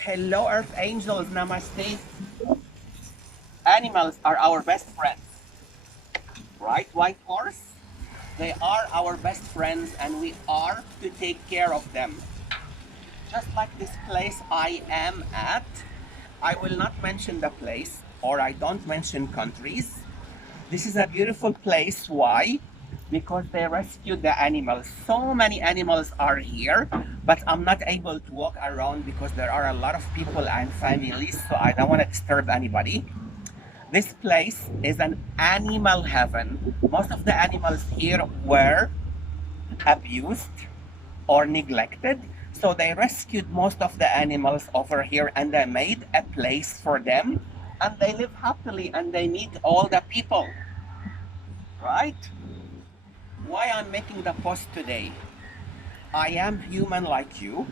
Hello, Earth Angels. Namaste. Animals are our best friends, right, White Horse? They are our best friends, and we are to take care of them. Just like this place I am at, I will not mention the place, or I don't mention countries. This is a beautiful place. Why? Because they rescued the animals. So many animals are here, but I'm not able to walk around because there are a lot of people and families, so I don't want to disturb anybody. This place is an animal heaven. Most of the animals here were abused or neglected. So they rescued most of the animals over here and they made a place for them and they live happily and they meet all the people, right? Why I'm making the post today? I am human like you,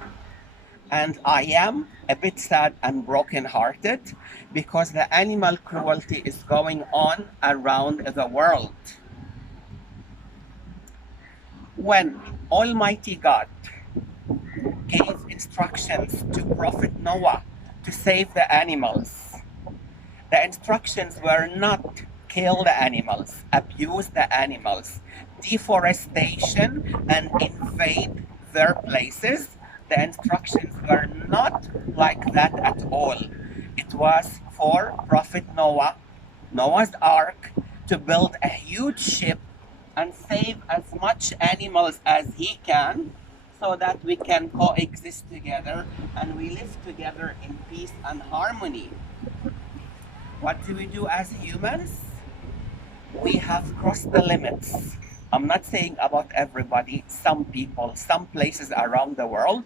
and I am a bit sad and broken-hearted because the animal cruelty is going on around the world. When Almighty God gave instructions to Prophet Noah to save the animals, the instructions were not kill the animals, abuse the animals, deforestation, and invade their places. The instructions were not like that at all. It was for Prophet Noah, Noah's Ark, to build a huge ship and save as much animals as he can so that we can coexist together and we live together in peace and harmony. What do we do as humans? We have crossed the limits. I'm not saying about everybody. Some people, some places around the world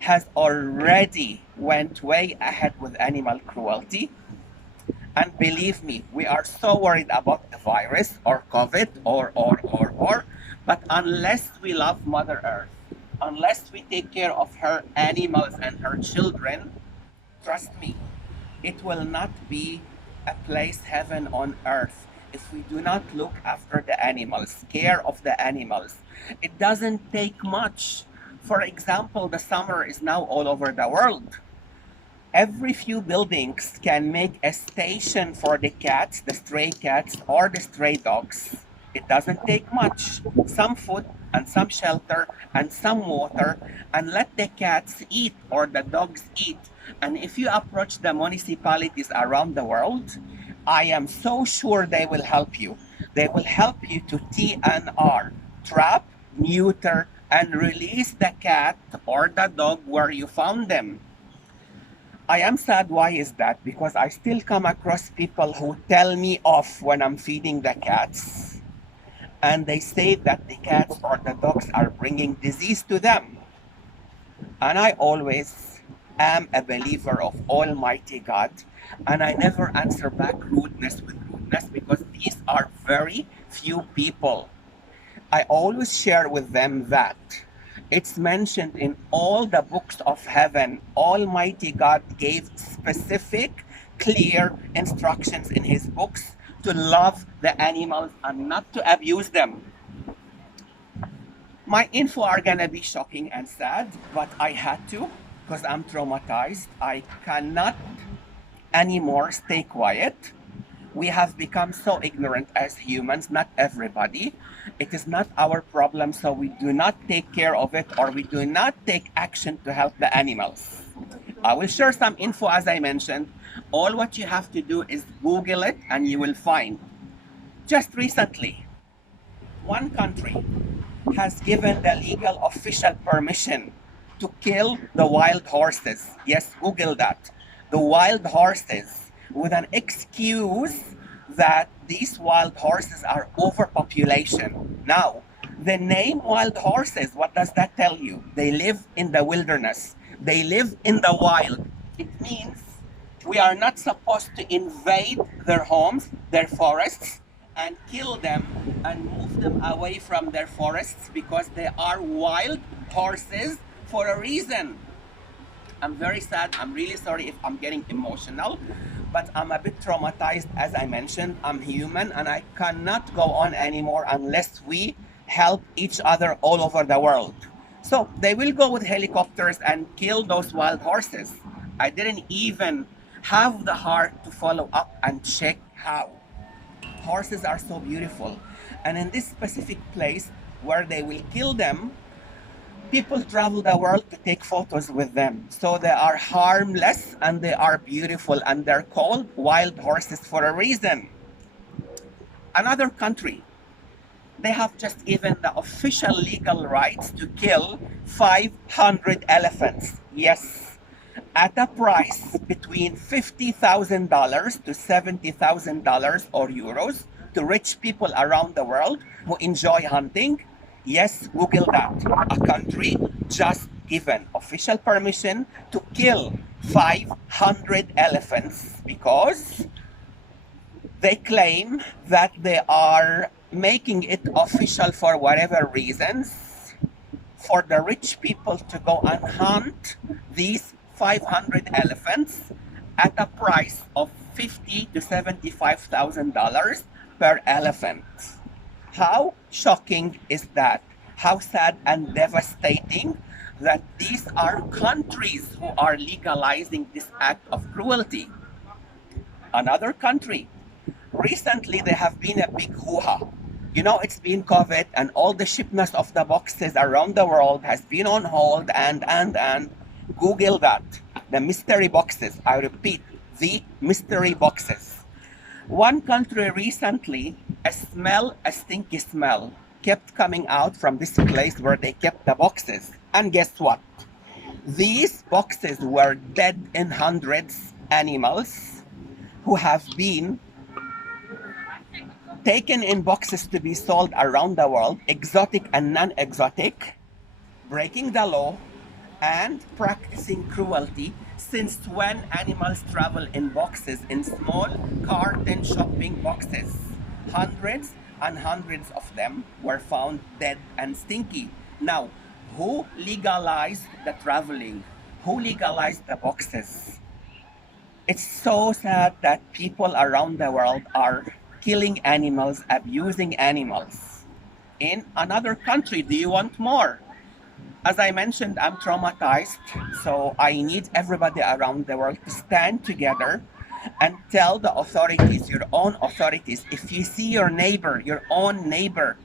has already went way ahead with animal cruelty. And believe me, we are so worried about the virus or COVID or. But unless we love Mother Earth, unless we take care of her animals and her children, trust me, it will not be a place heaven on earth if we do not look after the animals, care of the animals. It doesn't take much. For example, the summer is now all over the world. Every few buildings can make a station for the cats, the stray cats, or the stray dogs. It doesn't take much. Some food and some shelter and some water, and let the cats eat or the dogs eat. And if you approach the municipalities around the world, I am so sure they will help you. They will help you to TNR, trap, neuter, and release the cat or the dog where you found them. I am sad. Why is that? Because I still come across people who tell me off when I'm feeding the cats. And they say that the cats or the dogs are bringing disease to them. And I always am a believer of Almighty God. And I never answer back rudeness with rudeness because these are very few people. I always share with them that it's mentioned in all the books of heaven. Almighty God gave specific, clear instructions in his books to love the animals and not to abuse them. My info are gonna be shocking and sad, but I had to because I'm traumatized. I cannot anymore stay quiet. We have become so ignorant as humans, not everybody. It is not our problem, so we do not take care of it or we do not take action to help the animals. I will share some info as I mentioned. All what you have to do is Google it and you will find. Just recently, one country has given the legal official permission to kill the wild horses. Yes, Google that. The wild horses with an excuse that these wild horses are overpopulation. Now, the name wild horses, what does that tell you? They live in the wilderness. They live in the wild. It means we are not supposed to invade their homes, their forests, and kill them and move them away from their forests because they are wild horses for a reason. I'm very sad. I'm really sorry if I'm getting emotional, but I'm a bit traumatized. As I mentioned, I'm human and I cannot go on anymore unless we help each other all over the world. So they will go with helicopters and kill those wild horses. I didn't even have the heart to follow up and check how. Horses are so beautiful. And in this specific place where they will kill them, people travel the world to take photos with them. So they are harmless and they are beautiful, and they're called wild horses for a reason. Another country, they have just given the official legal rights to kill 500 elephants. Yes, at a price between $50,000 to $70,000 or euros to rich people around the world who enjoy hunting. Yes, Google that. A country just given official permission to kill 500 elephants because they claim that they are making it official for whatever reasons for the rich people to go and hunt these 500 elephants at a price of $50,000 to $75,000 per elephant. How shocking is that? How sad and devastating that these are countries who are legalizing this act of cruelty. Another country, recently there have been a big hoo-ha. You know, it's been COVID and all the shipments of the boxes around the world has been on hold and Google that. The mystery boxes, I repeat, the mystery boxes. One country recently, a stinky smell kept coming out from this place where they kept the boxes. And guess what? These boxes were dead in hundreds animals who have been taken in boxes to be sold around the world, exotic and non-exotic, breaking the law and practicing cruelty. Since when animals travel in boxes, in small carton shopping boxes? Hundreds and hundreds of them were found dead and stinky. Now, who legalized the traveling? Who legalized the boxes? It's so sad that people around the world are killing animals, abusing animals. In another country, do you want more? As I mentioned, I'm traumatized, so I need everybody around the world to stand together and tell the authorities, your own authorities, if you see your neighbor, your own neighbor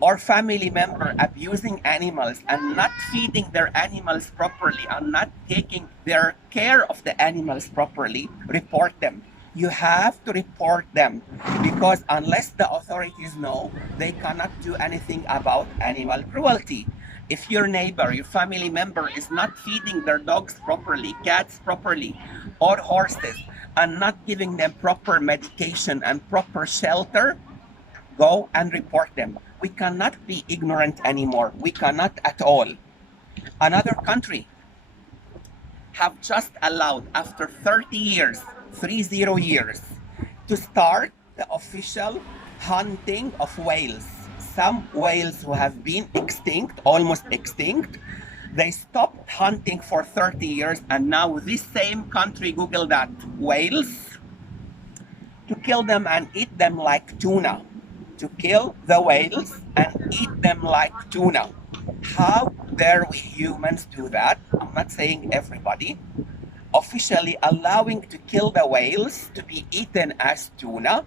or family member abusing animals and not feeding their animals properly and not taking their care of the animals properly, report them. You have to report them because unless the authorities know, they cannot do anything about animal cruelty. If your neighbor, your family member is not feeding their dogs properly, cats properly, or horses, and not giving them proper medication and proper shelter, go and report them. We cannot be ignorant anymore. We cannot at all. Another country have just allowed, after 30 years, 30 years, to start the official hunting of whales. Some whales who have been extinct, almost extinct, they stopped hunting for 30 years, and now this same country, Google that, whales, to kill them and eat them like tuna. To kill the whales and eat them like tuna. How dare we humans do that? I'm not saying everybody. Officially allowing to kill the whales to be eaten as tuna.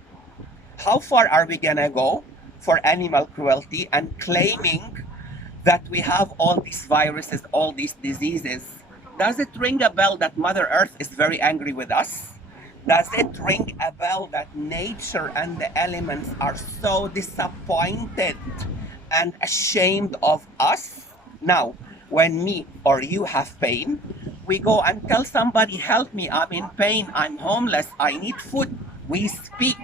How far are we gonna go for animal cruelty and claiming that we have all these viruses, all these diseases? Does it ring a bell that Mother Earth is very angry with us? Does it ring a bell that nature and the elements are so disappointed and ashamed of us? Now, when me or you have pain, we go and tell somebody, help me, I'm in pain, I'm homeless, I need food. We speak.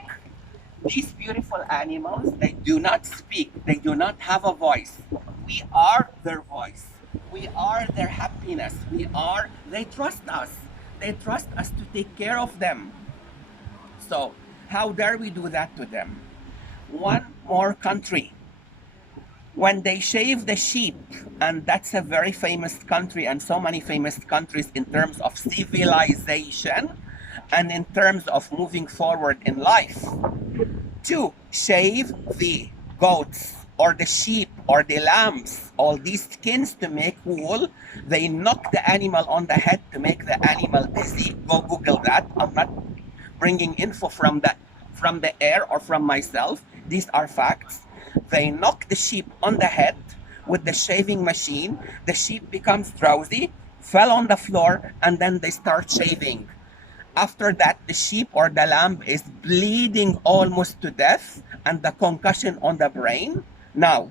These beautiful animals, they do not speak. They do not have a voice. We are their voice. We are their happiness. They trust us. They trust us to take care of them. So, how dare we do that to them? One more country. When they shave the sheep, and that's a very famous country and so many famous countries in terms of civilization and in terms of moving forward in life, to shave the goats or the sheep or the lambs, all these skins to make wool. They knock the animal on the head to make the animal dizzy. Go Google that. I'm not bringing info from the air or from myself. These are facts. They knock the sheep on the head with the shaving machine. The sheep becomes drowsy, fell on the floor, and then they start shaving. After that, the sheep or the lamb is bleeding almost to death and the concussion on the brain. Now,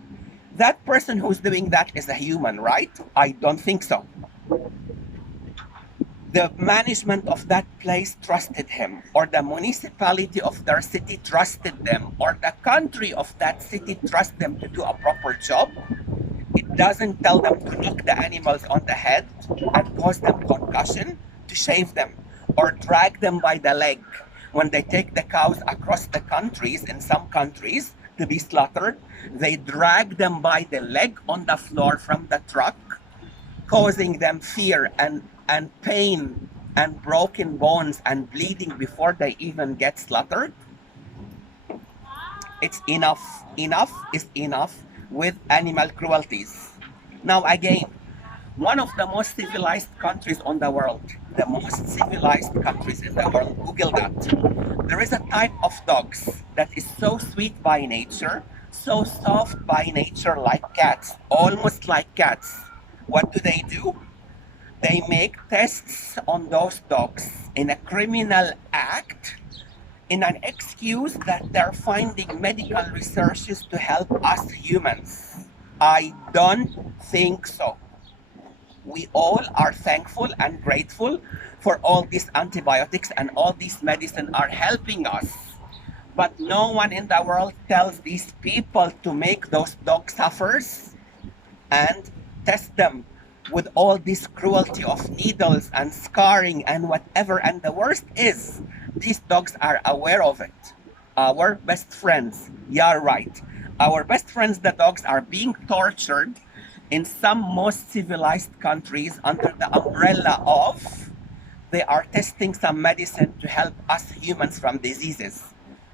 that person who's doing that is a human, right? I don't think so. The management of that place trusted him, or the municipality of their city trusted them, or the country of that city trust them to do a proper job. It doesn't tell them to knock the animals on the head and cause them concussion, to shave them, or drag them by the leg. When they take the cows across the countries, in some countries, to be slaughtered, they drag them by the leg on the floor from the truck, causing them fear and pain and broken bones and bleeding before they even get slaughtered. It's enough. Enough is enough with animal cruelties. Now again, one of the most civilized countries on the world, the most civilized countries in the world, Google that. There is a type of dogs that is so sweet by nature, so soft by nature, like cats, almost like cats. What do? They make tests on those dogs in a criminal act, in an excuse that they're finding medical researches to help us humans. I don't think so. We all are thankful and grateful for all these antibiotics and all these medicine are helping us. But no one in the world tells these people to make those dogs suffers and test them with all this cruelty of needles and scarring and whatever. And the worst is, these dogs are aware of it. Our best friends, yeah, right. Our best friends, the dogs, are being tortured in some most civilized countries under the umbrella of they are testing some medicine to help us humans from diseases.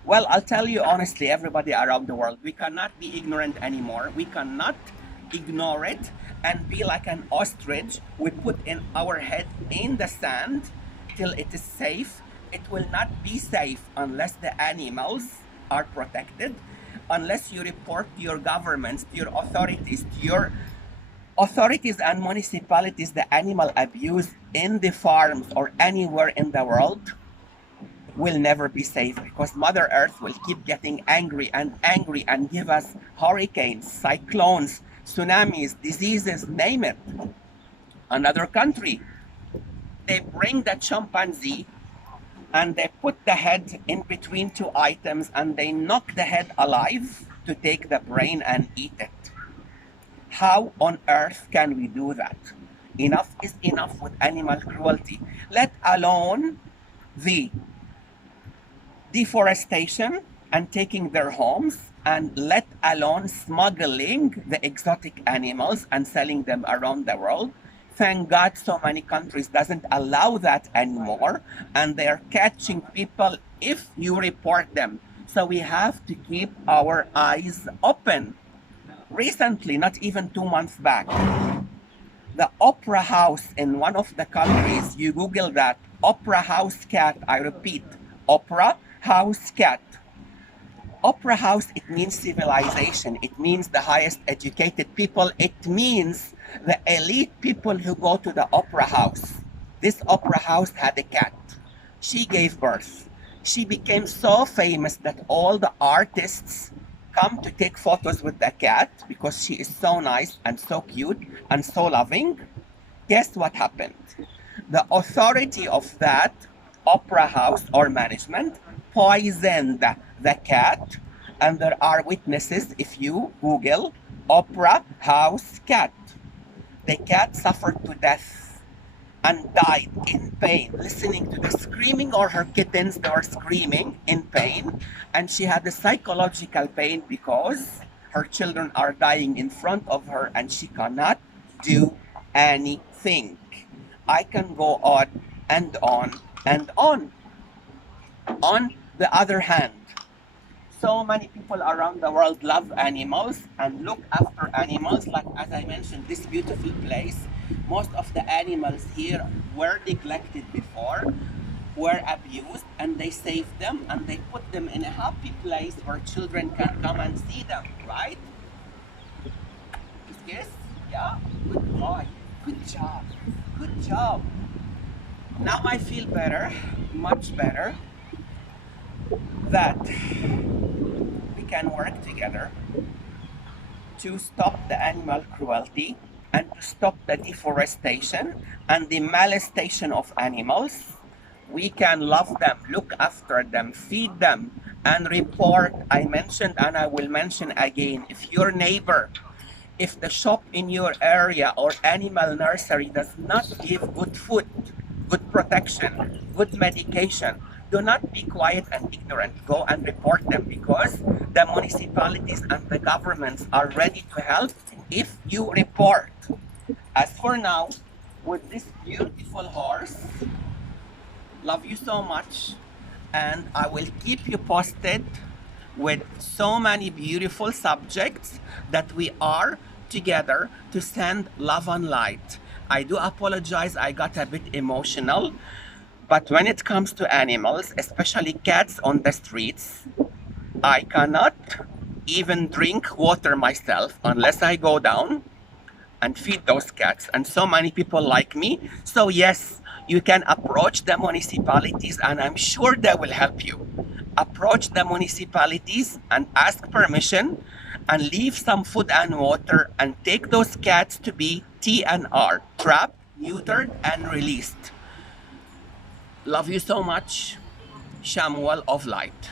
Well, I'll tell you honestly, everybody around the world, we cannot be ignorant anymore. We cannot ignore it and be like an ostrich. We put in our head in the sand till it is safe. It will not be safe unless the animals are protected, unless you report to your governments, to your authorities, and municipalities the animal abuse in the farms or anywhere in the world. Will never be safe, because Mother Earth will keep getting angry and give us hurricanes, cyclones, tsunamis, diseases, name it. Another country, they bring the chimpanzee and they put the head in between two items and they knock the head alive to take the brain and eat it. How on earth can we do that? Enough is enough with animal cruelty, let alone the deforestation and taking their homes, and let alone smuggling the exotic animals and selling them around the world. Thank God so many countries doesn't allow that anymore, and they're catching people if you report them. So we have to keep our eyes open. Recently, not even 2 months back, the opera house in one of the countries, you Google that, opera house cat, I repeat, opera house cat. Opera house, it means civilization. It means the highest educated people. It means the elite people who go to the opera house. This opera house had a cat. She gave birth. She became so famous that all the artists come to take photos with the cat because she is so nice and so cute and so loving. Guess what happened? The authority of that opera house or management poisoned the cat, and there are witnesses if you Google opera house cat. The cat suffered to death and died in pain, listening to the screaming, or her kittens, they were screaming in pain, and she had a psychological pain because her children are dying in front of her and she cannot do anything. I can go on and on and on. On the other hand, so many people around the world love animals and look after animals. Like as I mentioned, this beautiful place, most of the animals here were neglected before, were abused, and they saved them and they put them in a happy place where children can come and see them, right? Yes? Yeah? Good boy. Good job. Good job. Now I feel better, much better, that we can work together to stop the animal cruelty and to stop the deforestation and the molestation of animals. We can love them, look after them, feed them, and report. I mentioned and I will mention again, if your neighbor, if the shop in your area or animal nursery does not give good food, good protection, good medication, do not be quiet and ignorant. Go and report them, because the municipalities and the governments are ready to help if you report. As for now, with this beautiful horse, love you so much, and I will keep you posted with so many beautiful subjects that we are together to send love and light. I do apologize, I got a bit emotional, but when it comes to animals, especially cats on the streets, I cannot even drink water myself unless I go down and feed those cats. And so many people like me. So yes, you can approach the municipalities and I'm sure they will help you. Approach the municipalities and ask permission and leave some food and water and take those cats to be TNR, trapped, neutered, and released. Love you so much. Chamuel of Light.